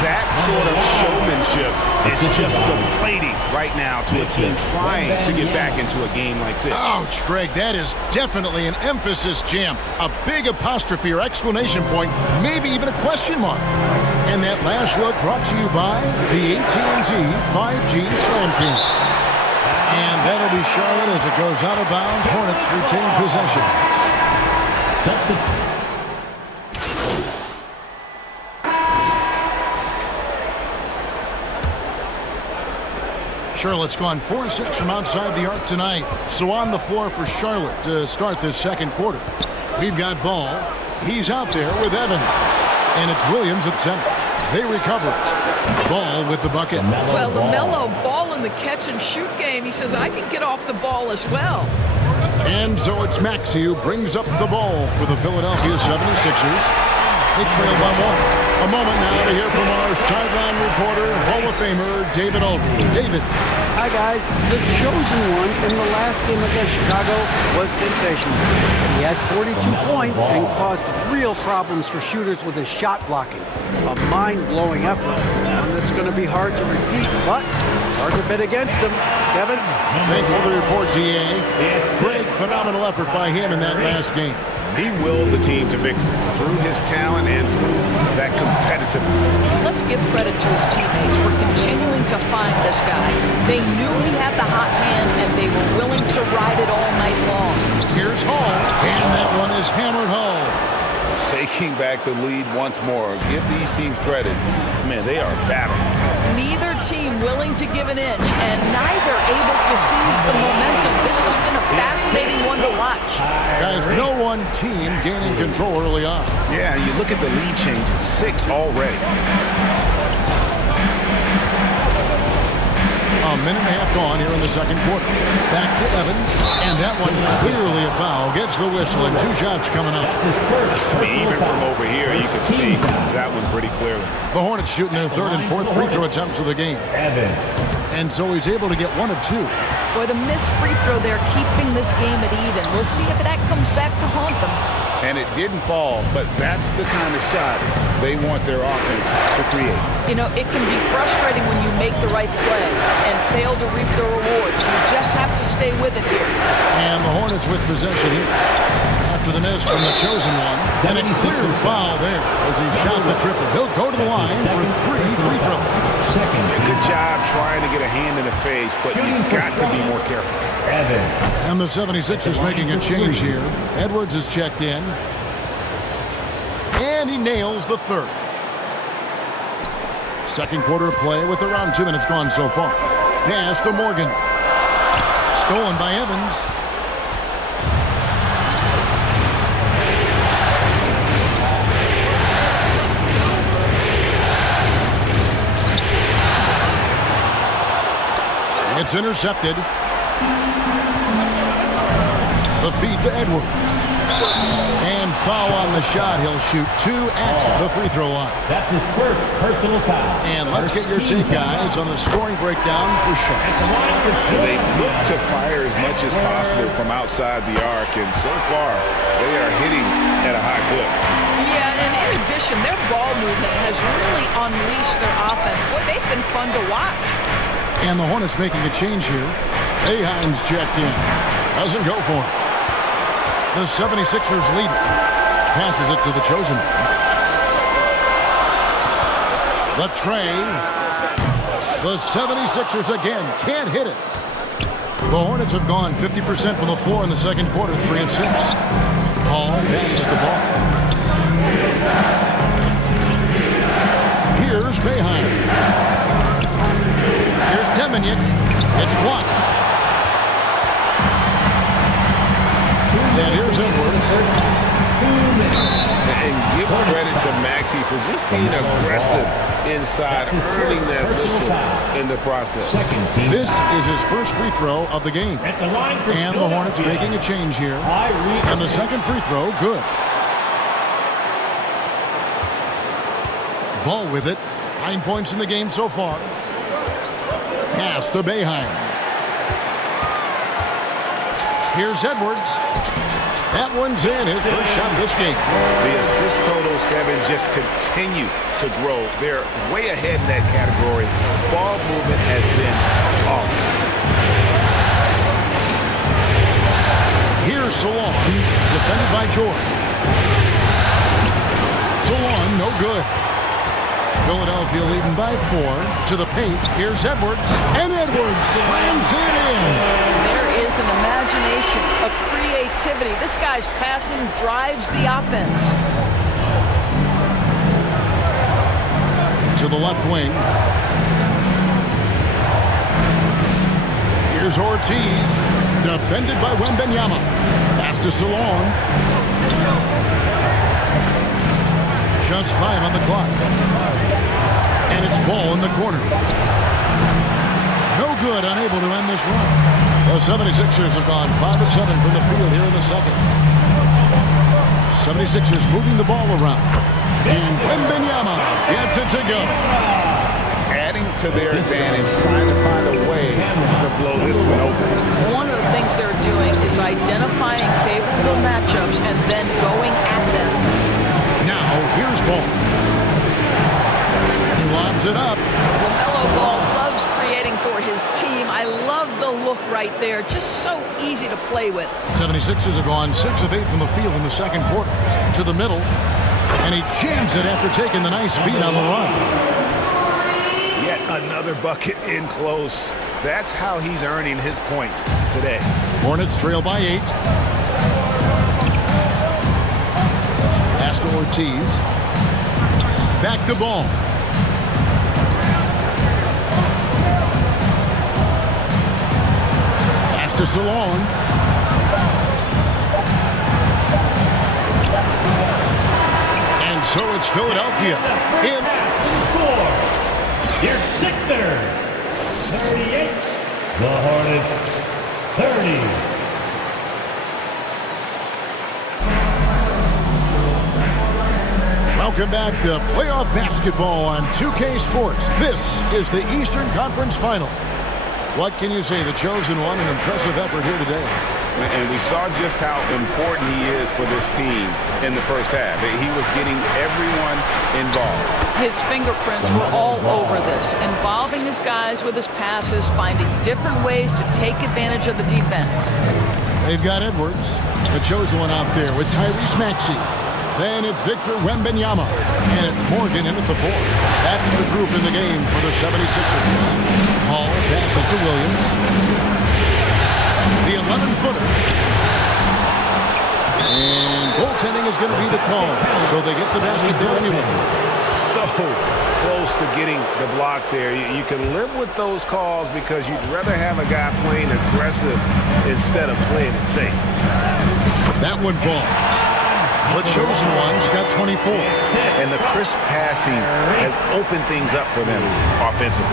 That sort of showmanship is just deflating right now to a team trying to get back into a game like this. Ouch, Greg, that is definitely an emphasis jam. A big apostrophe or exclamation point, maybe even a question mark. And that last look brought to you by the AT&T 5G Slam King. And that'll be Charlotte as it goes out of bounds. Hornets retain possession. Charlotte's gone 4-6 from outside the arc tonight. So on the floor for Charlotte to start this second quarter. We've got Ball. He's out there with Evans. And it's Williams at center. They recover it. Ball with the bucket. Well, LaMelo Ball in the catch-and-shoot game. He says, I can get off the ball as well. And so it's Maxey who brings up the ball for the Philadelphia 76ers. They trail by one. A moment now to hear from our sideline reporter, Hall of Famer David Aldridge. David. Hi, guys. The chosen one in the last game against Chicago was sensational. He had 42 points and caused real problems for shooters with his shot blocking. A mind-blowing effort. One that's going to be hard to repeat, but hard to bet against him. Kevin? Thank you for the report, D.A. Great, phenomenal effort by him in that last game. He willed the team to victory through his talent and through that competitiveness. Let's give credit to his teammates for continuing to find this guy. They knew he had the hot hand, and they were willing to ride it all night long. Here's Hall, and that one is hammered home. Taking back the lead once more. Give these teams credit. Man, they are battling. Neither team willing to give an inch, and neither able to seize the momentum. This has been a fascinating one to watch. Guys, no one team gaining control early on. Yeah, you look at the lead changes, 6 already. A minute and a half gone here in the second quarter. Back to Evans, and that one clearly a foul. Gets the whistle, and 2 shots coming up. I mean, even from over here, you can see that one pretty clearly. The Hornets shooting their third and fourth free throw attempts of the game. And so he's able to get 1 of 2. Boy, the missed free throw there, keeping this game at even. We'll see if that comes back to haunt them. And it didn't fall, but that's the kind of shot they want their offense to create. You know, it can be frustrating when you make the right play and fail to reap the rewards. You just have to stay with it here. And the Hornets with possession here. After the miss from the chosen one. And a clear foul there as he shot the triple. He'll go to the line for 3 free throws. Good job trying to get a hand in the face, but you've got to be more careful. And the 76ers making a change here. Edwards is checked in. And he nails the third. Second quarter of play with around 2 minutes gone so far. Pass to Morgan. Stolen by Evans. It's intercepted. The feed to Edwards. And foul on the shot. He'll shoot 2 at the free throw line. That's his first personal foul. And let's get your take, guys, on the scoring breakdown for Charlotte. They look to fire as much as possible from outside the arc, and so far they are hitting at a high clip. Yeah, and in addition, their ball movement has really unleashed their offense. Boy, they've been fun to watch. And the Hornets making a change here. Boeheim's checked in. Doesn't go for it. The 76ers lead. Passes it to the chosen. The tray. The 76ers again can't hit it. The Hornets have gone 50% from the floor in the second quarter, 3 of 6. Hall passes the ball. Here's Boeheim. Here's Deminic. It's blocked. And here's Edwards. And give credit to Maxey for just being aggressive inside, earning that whistle in the process. This is his first free throw of the game. And the Hornets making a change here. And the second free throw, good. Ball with it. 9 points in the game so far. Pass to Boeheim. Here's Edwards. That one's in. His first shot this game. The assist totals, Kevin, just continue to grow. They're way ahead in that category. Ball movement has been flawless. Here's Solon, defended by George. Solon, no good. Philadelphia leading by 4 to the paint. Here's Edwards, and Edwards slams it in. There is an imagination, a creativity. This guy's passing drives the offense. To the left wing. Here's Ortiz, defended by Wembanyama. Pass to Solon. Just 5 on the clock. And it's ball in the corner. No good, unable to end this run. The 76ers have gone 5 of 7 from the field here in the second. 76ers moving the ball around. And Wembanyama gets it to go. Adding to their advantage, trying to find a way to blow this one open. One of the things they're doing is identifying favorable matchups and then going at them. Now, here's Ball. He lobs it up. LaMelo Ball loves creating for his team. I love the look right there. Just so easy to play with. 76ers have gone 6 of 8 from the field in the second quarter. To the middle. And he jams it after taking the nice feed on the run. Yet another bucket in close. That's how he's earning his points today. Hornets trail by 8. Pass to Ortiz. Back to Ball. Pass to Solon. And so it's Philadelphia in. Score. Your Sixers. 38. The Hornets. 30. Welcome back to playoff basketball on 2K Sports. This is the Eastern Conference Final. What can you say? The chosen one, an impressive effort here today. And we saw just how important he is for this team in the first half. He was getting everyone involved. His fingerprints were all over this, involving his guys with his passes, finding different ways to take advantage of the defense. They've got Edwards, the chosen one out there with Tyrese Maxey. Then it's Victor Wembanyama, and it's Morgan in at the 4. That's the group in the game for the 76ers. Hall passes to Williams. The 11-footer. And goaltending is going to be the call, so they get the basket there anyway. So close to getting the block there. You can live with those calls because you'd rather have a guy playing aggressive instead of playing it safe. That one falls. The chosen one's got 24. And the crisp passing has opened things up for them offensively.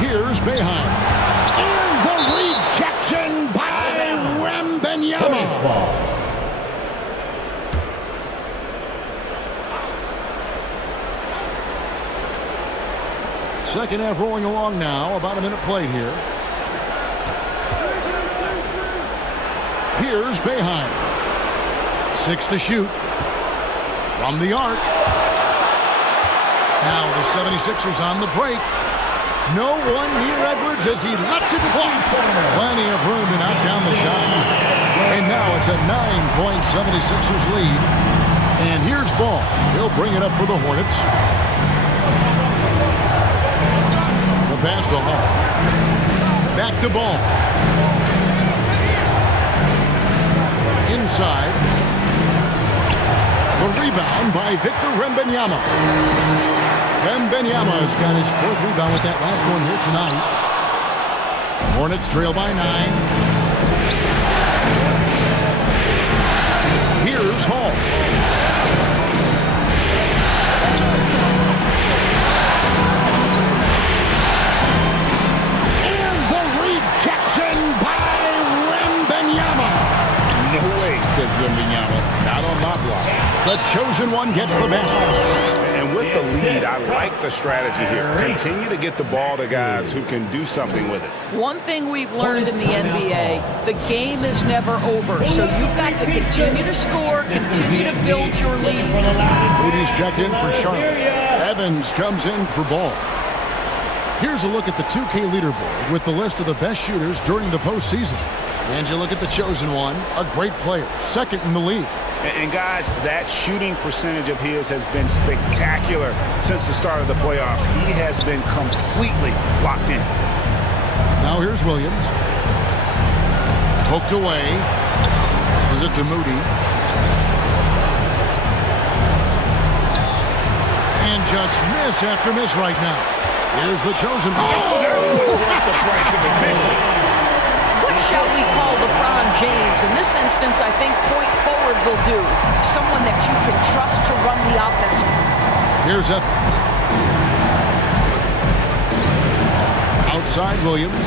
Here's Boeheim. And the rejection by Wembanyama. Second half rolling along now. About a minute played here. Here's Boeheim. 6 to shoot. From the arc. Now the 76ers on the break. No one near Edwards as he lets it fly. Plenty of room to knock down the shot. And now it's a 9-point 76ers lead. And here's Ball. He'll bring it up for the Hornets. The pass to Hall. Back to Ball. Inside. The rebound by Victor Wembanyama. Wembanyama's got his 4th rebound with that last one here tonight. Hornets trail by 9. Here's Hall. And the rejection by Wembanyama. No way, says Wembanyama. Not on my block. The chosen one gets the basket. And with the lead, I like the strategy here. Continue to get the ball to guys who can do something with it. One thing we've learned in the NBA, the game is never over. So you've got to continue to score, continue to build your lead. Moody's checked in for Charlotte. Evans comes in for Ball. Here's a look at the 2K leaderboard with the list of the best shooters during the postseason. And you look at the chosen one, a great player, second in the league. And guys, that shooting percentage of his has been spectacular since the start of the playoffs. He has been completely locked in. Now here's Williams. Poked away. This is it to Moody. And just miss after miss right now. Here's the chosen one. Oh, they're worth the price of admission. What shall we call LeBron James? In this instance, I think point forward will do. Someone that you can trust to run the offense. Here's Evans. Outside Williams.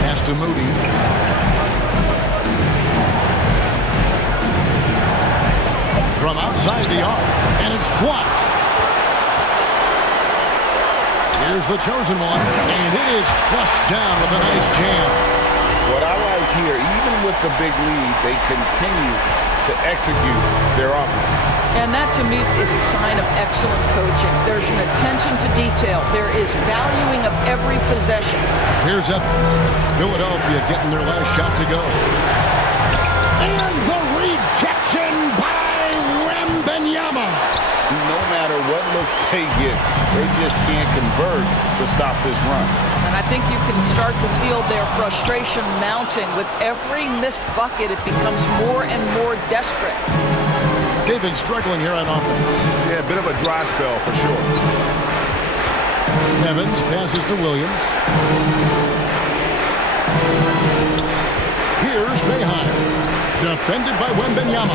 Pass to Moody. From outside the arc, and it's blocked. Here's the chosen one, and it is flushed down with a nice jam. What I like here, even with the big lead, they continue to execute their offense. And that, to me, is a sign of excellent coaching. There's an attention to detail. There is valuing of every possession. Here's Evans. Philadelphia getting their last shot to go. And the rejection by Wembanyama. No matter what looks they get, they just can't convert to stop this run. And I think you can start to feel their frustration mounting. With every missed bucket, it becomes more and more desperate. They've been struggling here on offense. Yeah, a bit of a dry spell for sure. Evans passes to Williams. Here's Boeheim. Defended by Wembanyama.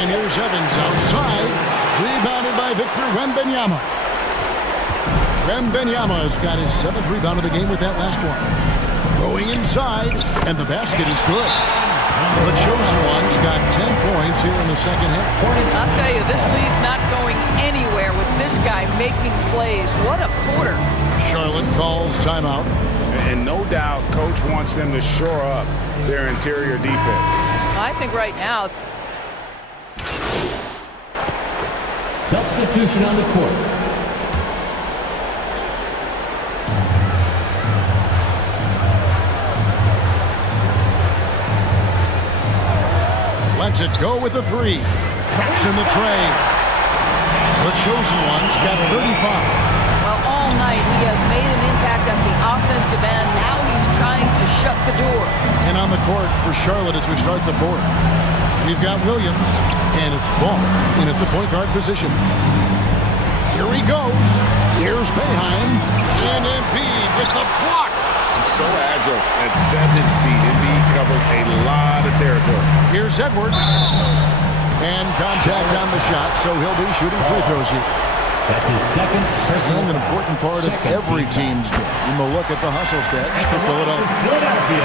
And here's Evans outside. Rebounded by Victor Wembanyama. Wembanyama has got his 7th rebound of the game with that last one. Going inside, and the basket is good. The chosen one's got 10 points here in the second half. I'll tell you, this lead's not going anywhere with this guy making plays. What a quarter. Charlotte calls timeout. And no doubt, Coach wants them to shore up their interior defense. I think right now, Substitution on the court. Lets it go with the 3. Traps in the tray. The chosen one's got 35. well, all night he has made an impact at the offensive end. Now he's trying to shut the door. And on the court for Charlotte as we start the 4th. We've got Williams, and it's Ball in at the point guard position. Here he goes. Here's Boeheim, and Embiid with the block. He's so agile at 7 feet. Embiid covers a lot of territory. Here's Edwards, and contact on the shot, so he'll be shooting free throws here. That's his second personal. An important part of every team's game. We'll look at the hustle stats for Philadelphia.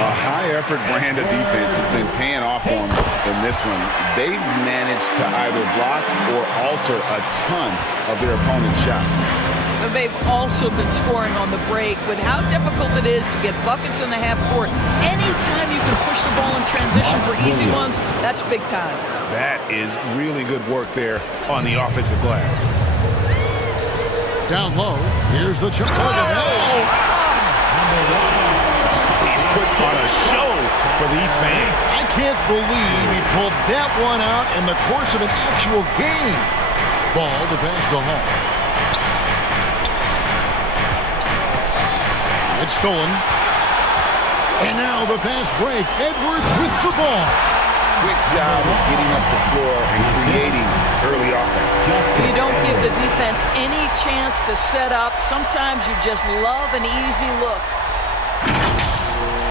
A high-effort brand of defense has been paying off for them in this one. They've managed to either block or alter a ton of their opponent's shots. But they've also been scoring on the break. With how difficult it is to get buckets in the half court, anytime you can push the ball in transition for easy ones, that's big time. That is really good work there on the offensive glass. Down low, here's the jump. He's put on a show for these fans. I can't believe he pulled that one out in the course of an actual game. Ball to pass to Hall. It's stolen. And now the fast break. Edwards with the ball. Quick job of getting up the floor and creating early offense. You don't give the defense any chance to set up. Sometimes you just love an easy look.